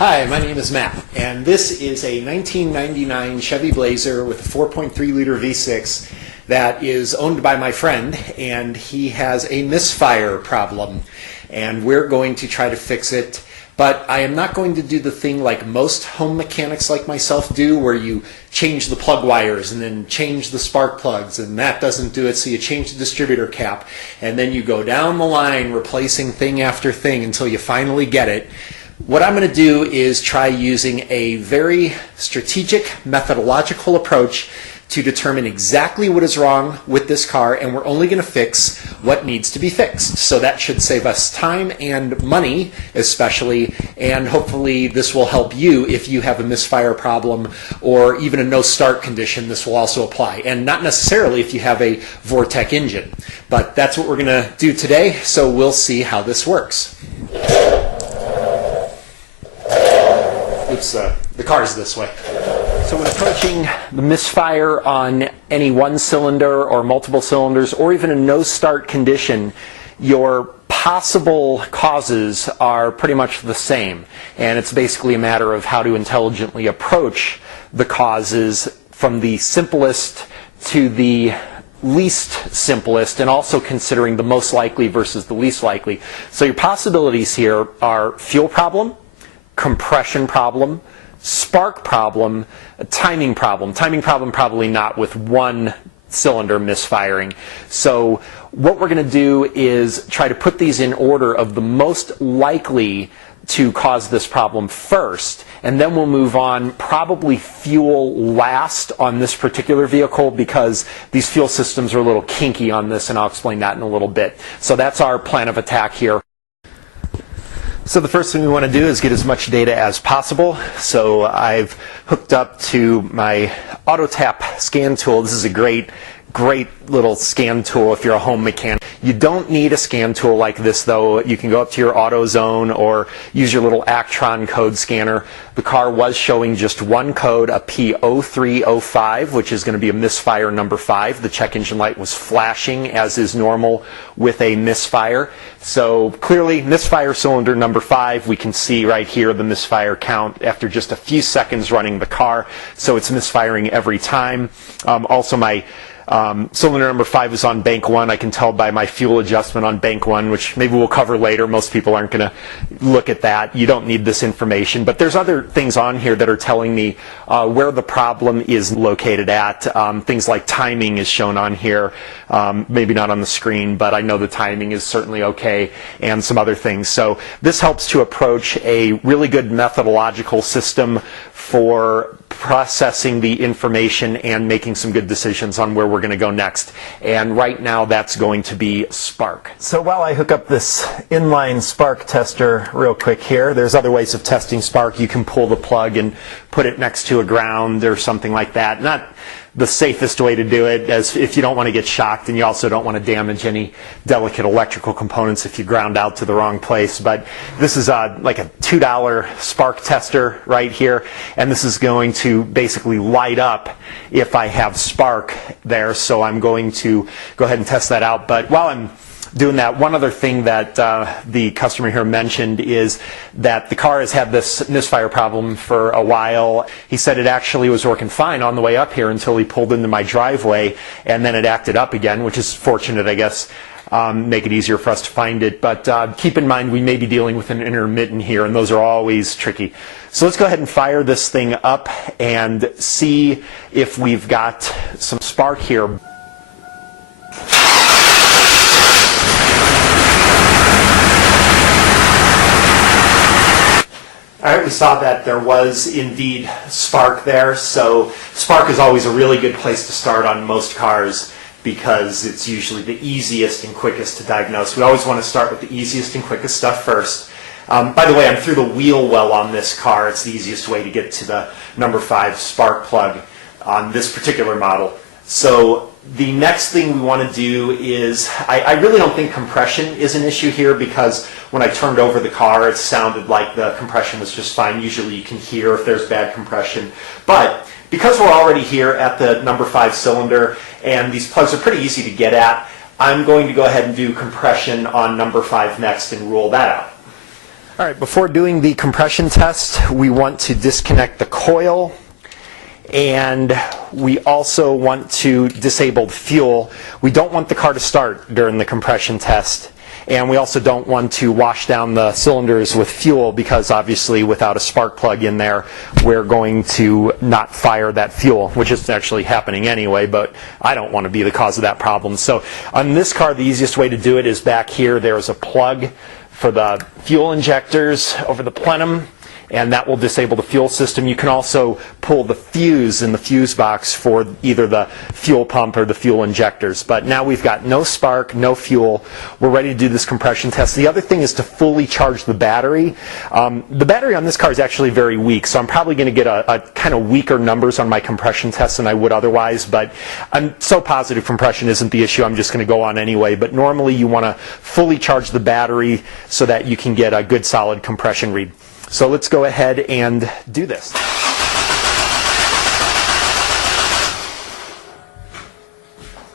Hi, my name is Matt, and this is a 1999 Chevy Blazer with a 4.3-liter V6 that is owned by my friend, and he has a misfire problem, and we're going to try to fix it. But I am not going to do the thing like most home mechanics like myself do, where you change the plug wires and then change the spark plugs, and that doesn't do it, so you change the distributor cap, and then you go down the line replacing thing after thing until you finally get it. What I'm going to do is try using a very strategic, methodological approach to determine exactly what is wrong with this car, and we're only going to fix what needs to be fixed. So that should save us time and money, especially, and hopefully this will help you if you have a misfire problem or even a no-start condition. This will also apply, and not necessarily if you have a Vortec engine. But that's what we're going to do today, so we'll see how this works. Oops, the car's this way. So when approaching the misfire on any one cylinder or multiple cylinders or even a no-start condition, your possible causes are pretty much the same. And it's basically a matter of how to intelligently approach the causes from the simplest to the least simplest, and also considering the most likely versus the least likely. So your possibilities here are fuel problem, compression problem, spark problem, a timing problem. Timing problem probably not with one cylinder misfiring. So what we're going to do is try to put these in order of the most likely to cause this problem first, and then we'll move on, probably fuel last on this particular vehicle, because these fuel systems are a little kinky on this, and I'll explain that in a little bit. So that's our plan of attack here. So the first thing we want to do is get as much data as possible. So I've hooked up to my AutoTap scan tool. This is a great little scan tool if you're a home mechanic. You don't need a scan tool like this, though. You can go up to your AutoZone or use your little Actron code scanner. The car was showing just one code, a P0305, which is going to be a misfire number 5. The check engine light was flashing, as is normal with a misfire. So clearly, misfire cylinder number 5. We can see right here the misfire count after just a few seconds running the car. So it's misfiring every time. Also, my cylinder number 5 is on bank 1. I can tell by my fuel adjustment on bank 1, which maybe we'll cover later. Most people aren't going to look at that. You don't need this information. But there's other things on here that are telling me where the problem is located at. Things like timing is shown on here. Maybe not on the screen, but I know the timing is certainly okay, and some other things. So this helps to approach a really good methodological system for processing the information and making some good decisions on where we're going to go next. And right now that's going to be spark. So while I hook up this inline spark tester real quick here, there's other ways of testing spark. You can pull the plug and put it next to a ground or something like that. Not the safest way to do it, as if you don't want to get shocked, and you also don't want to damage any delicate electrical components if you ground out to the wrong place. But this is like a $2 spark tester right here, and this is going to basically light up if I have spark there. So I'm going to go ahead and test that out. But while I'm doing that, one other thing that the customer here mentioned is that the car has had this misfire problem for a while. He said it actually was working fine on the way up here until he pulled into my driveway, and then it acted up again, which is fortunate, I guess. Make it easier for us to find it. But keep in mind, we may be dealing with an intermittent here, and those are always tricky. So let's go ahead and fire this thing up and see if we've got some spark here. All right, we saw that there was indeed spark there. So spark is always a really good place to start on most cars, because it's usually the easiest and quickest to diagnose. We always want to start with the easiest and quickest stuff first. By the way, I'm through the wheel well on this car. It's the easiest way to get to the number 5 spark plug on this particular model. So the next thing we want to do is, I really don't think compression is an issue here, because when I turned over the car, it sounded like the compression was just fine. Usually you can hear if there's bad compression. But because we're already here at the number 5 cylinder, and these plugs are pretty easy to get at, I'm going to go ahead and do compression on number 5 next and rule that out. All right, before doing the compression test, we want to disconnect the coil, and we also want to disable the fuel. We don't want the car to start during the compression test, and we also don't want to wash down the cylinders with fuel, because obviously without a spark plug in there, we're going to not fire that fuel, which is actually happening anyway, but I don't want to be the cause of that problem. So on this car, the easiest way to do it is back here. There's a plug for the fuel injectors over the plenum, and that will disable the fuel system. You can also pull the fuse in the fuse box for either the fuel pump or the fuel injectors. But now we've got no spark, no fuel. We're ready to do this compression test. The other thing is to fully charge the battery. The battery on this car is actually very weak, so I'm probably going to get a kind of weaker numbers on my compression test than I would otherwise, but I'm so positive compression isn't the issue, I'm just going to go on anyway. But normally you want to fully charge the battery so that you can get a good solid compression read. So let's go ahead and do this.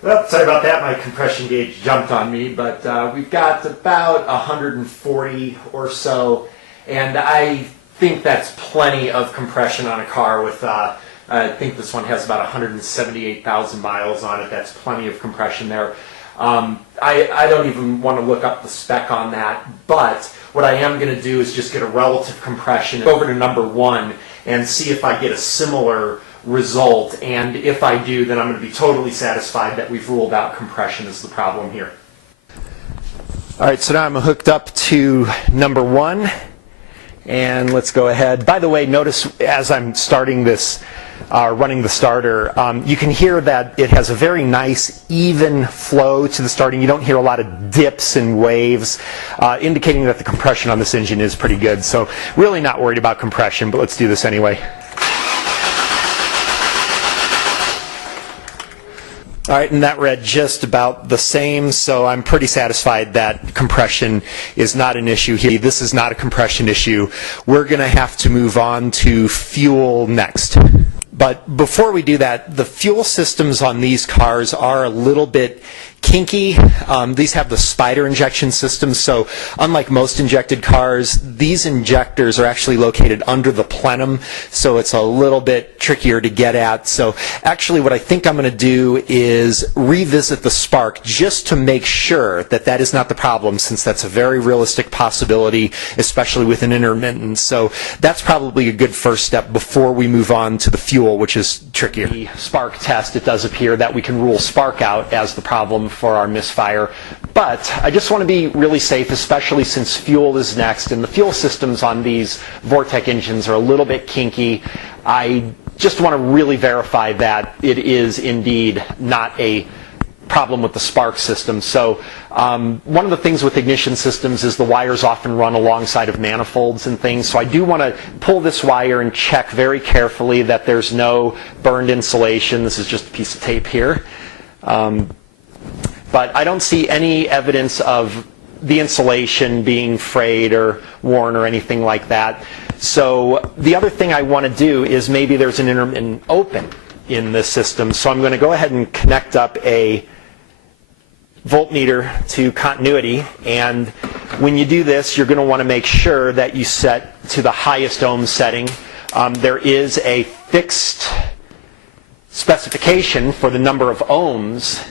Well, sorry about that, my compression gauge jumped on me, but we've got about 140 or so, and I think that's plenty of compression on a car with, I think this one has about 178,000 miles on it. That's plenty of compression there. I don't even want to look up the spec on that, but what I am going to do is just get a relative compression over to number 1 and see if I get a similar result, and if I do, then I'm going to be totally satisfied that we've ruled out compression as the problem here. Alright, so now I'm hooked up to number 1, and let's go ahead. By the way, notice as I'm starting this, running the starter, you can hear that it has a very nice even flow to the starting. You don't hear a lot of dips and waves, indicating that the compression on this engine is pretty good. So really not worried about compression, but let's do this anyway. All right, and that read just about the same, so I'm pretty satisfied that compression is not an issue here. This is not a compression issue. We're going to have to move on to fuel next. But before we do that, the fuel systems on these cars are a little bit kinky. These have the spider injection system, so unlike most injected cars, these injectors are actually located under the plenum, so it's a little bit trickier to get at. So actually what I think I'm going to do is revisit the spark just to make sure that that is not the problem, since that's a very realistic possibility, especially with an intermittent. So that's probably a good first step before we move on to the fuel, which is trickier. The spark test, it does appear that we can rule spark out as the problem for our Misfire, but I just want to be really safe, especially since fuel is next, and the fuel systems on these Vortec engines are a little bit kinky. I just want to really verify that it is indeed not a problem with the spark system. So one of the things with ignition systems is the wires often run alongside of manifolds and things, so I do want to pull this wire and check very carefully that there's no burned insulation. This is just a piece of tape here. But I don't see any evidence of the insulation being frayed or worn or anything like that. So the other thing I want to do is maybe there's an intermittent open in this system. So I'm going to go ahead and connect up a voltmeter to continuity, and when you do this, you're going to want to make sure that you set to the highest ohm setting. There is a fixed specification for the number of ohms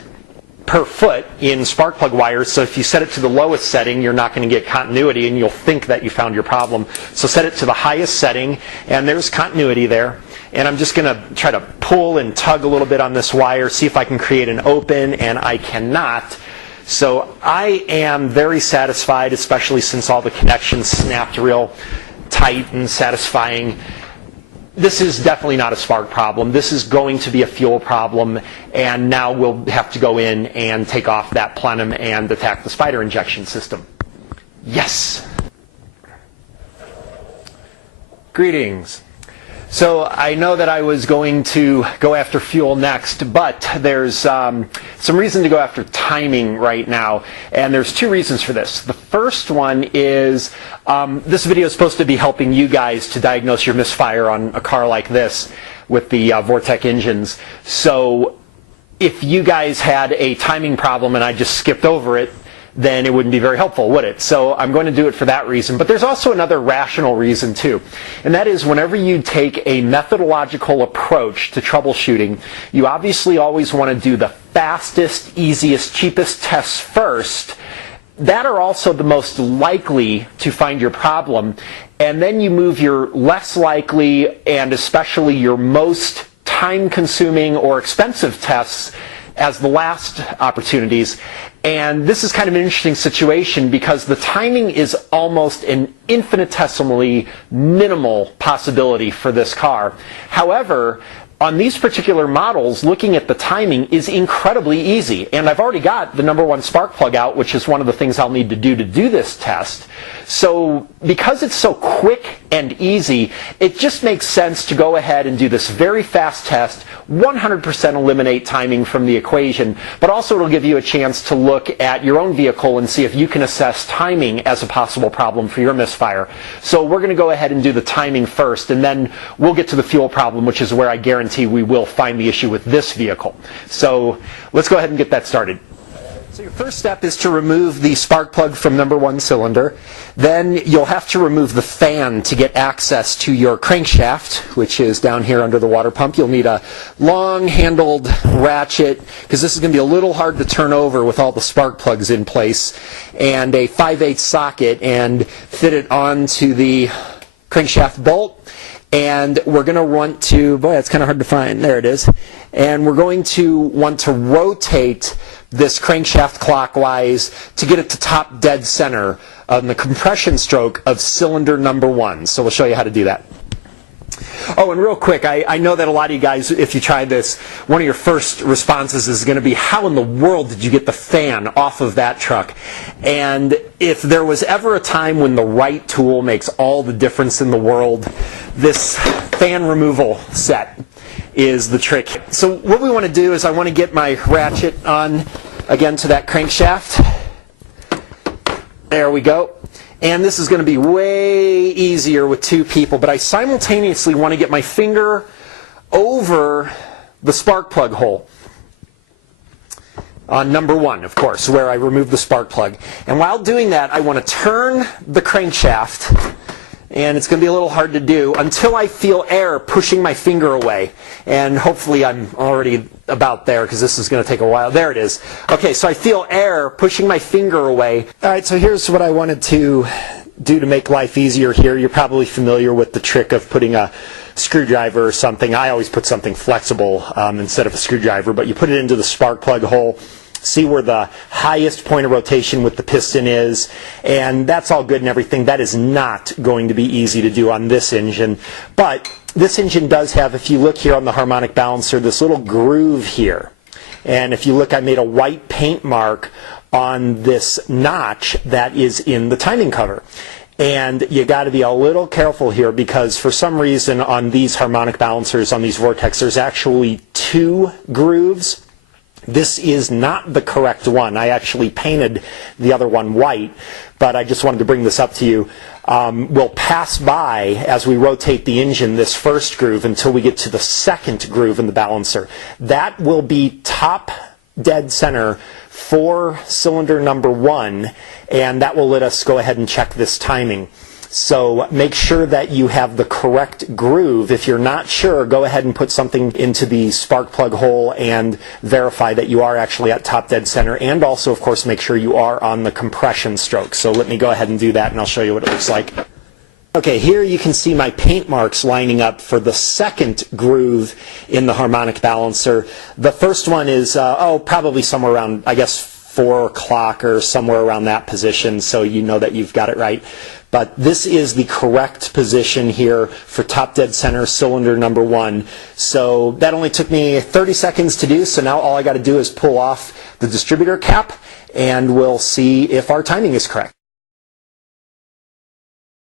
per foot in spark plug wires, so if you set it to the lowest setting, you're not going to get continuity, and you'll think that you found your problem. So set it to the highest setting, and there's continuity there. And I'm just going to try to pull and tug a little bit on this wire, see if I can create an open, and I cannot. So I am very satisfied, especially since all the connections snapped real tight and satisfying. This is definitely not a spark problem. This is going to be a fuel problem, and now we'll have to go in and take off that plenum and attack the spider injection system. Yes. Greetings. So I know that I was going to go after fuel next, but there's some reason to go after timing right now, and there's two reasons for this. The first one is this video is supposed to be helping you guys to diagnose your misfire on a car like this with the Vortec engines. So if you guys had a timing problem and I just skipped over it, then it wouldn't be very helpful, would it? So I'm going to do it for that reason. But there's also another rational reason too, and that is whenever you take a methodological approach to troubleshooting, you obviously always want to do the fastest, easiest, cheapest tests first that are also the most likely to find your problem, and then you move your less likely and especially your most time-consuming or expensive tests as the last opportunities. And this is kind of an interesting situation because the timing is almost an infinitesimally minimal possibility for this car. However, on these particular models, looking at the timing is incredibly easy. And I've already got the #1 spark plug out, which is one of the things I'll need to do this test. So because it's so quick and easy, it just makes sense to go ahead and do this very fast test, 100% eliminate timing from the equation, but also it'll give you a chance to look at your own vehicle and see if you can assess timing as a possible problem for your misfire. So we're going to go ahead and do the timing first, and then we'll get to the fuel problem, which is where I guarantee we will find the issue with this vehicle. So let's go ahead and get that started. So your first step is to remove the spark plug from #1 cylinder. Then you'll have to remove the fan to get access to your crankshaft, which is down here under the water pump. You'll need a long-handled ratchet, because this is going to be a little hard to turn over with all the spark plugs in place, and a 5/8 socket, and fit it onto the crankshaft bolt. And we're going to want to, boy, that's kind of hard to find. There it is. And we're going to want to rotate this crankshaft clockwise to get it to top dead center on the compression stroke of cylinder #1. So we'll show you how to do that. Oh, and real quick, I know that a lot of you guys, if you try this, one of your first responses is going to be, how in the world did you get the fan off of that truck? And if there was ever a time when the right tool makes all the difference in the world, this fan removal set is the trick. So what we want to do is I want to get my ratchet on again to that crankshaft. There we go. And this is going to be way easier with two people, but I simultaneously want to get my finger over the spark plug hole on #1, of course, where I removed the spark plug. And while doing that, I want to turn the crankshaft, and it's going to be a little hard to do, until I feel air pushing my finger away. And hopefully I'm already about there, because this is going to take a while. There it is. Okay, so I feel air pushing my finger away. All right, so here's what I wanted to do to make life easier here. You're probably familiar with the trick of putting a screwdriver or something. I always put something flexible instead of a screwdriver, but you put it into the spark plug hole, see where the highest point of rotation with the piston is, and that's all good and everything. That is not going to be easy to do on this engine, but this engine does have, if you look here on the harmonic balancer, this little groove here. And if you look, I made a white paint mark on this notch that is in the timing cover. And you got to be a little careful here, because for some reason on these harmonic balancers, on these Vortecs, there's actually 2 grooves. This is not the correct one. I actually painted the other one white, but I just wanted to bring this up to you. We'll pass by, as we rotate the engine, this first groove until we get to the second groove in the balancer. That will be top dead center for cylinder #1, and that will let us go ahead and check this timing. So make sure that you have the correct groove. If you're not sure, go ahead and put something into the spark plug hole and verify that you are actually at top dead center, and also, of course, make sure you are on the compression stroke. So let me go ahead and do that, and I'll show you what it looks like. Okay, here you can see my paint marks lining up for the second groove in the harmonic balancer. The first one is, probably somewhere around, I guess, 4 o'clock or somewhere around that position, so you know that you've got it right. But this is the correct position here for top dead center cylinder #1. So that only took me 30 seconds to do, so now all I got to do is pull off the distributor cap, and we'll see if our timing is correct.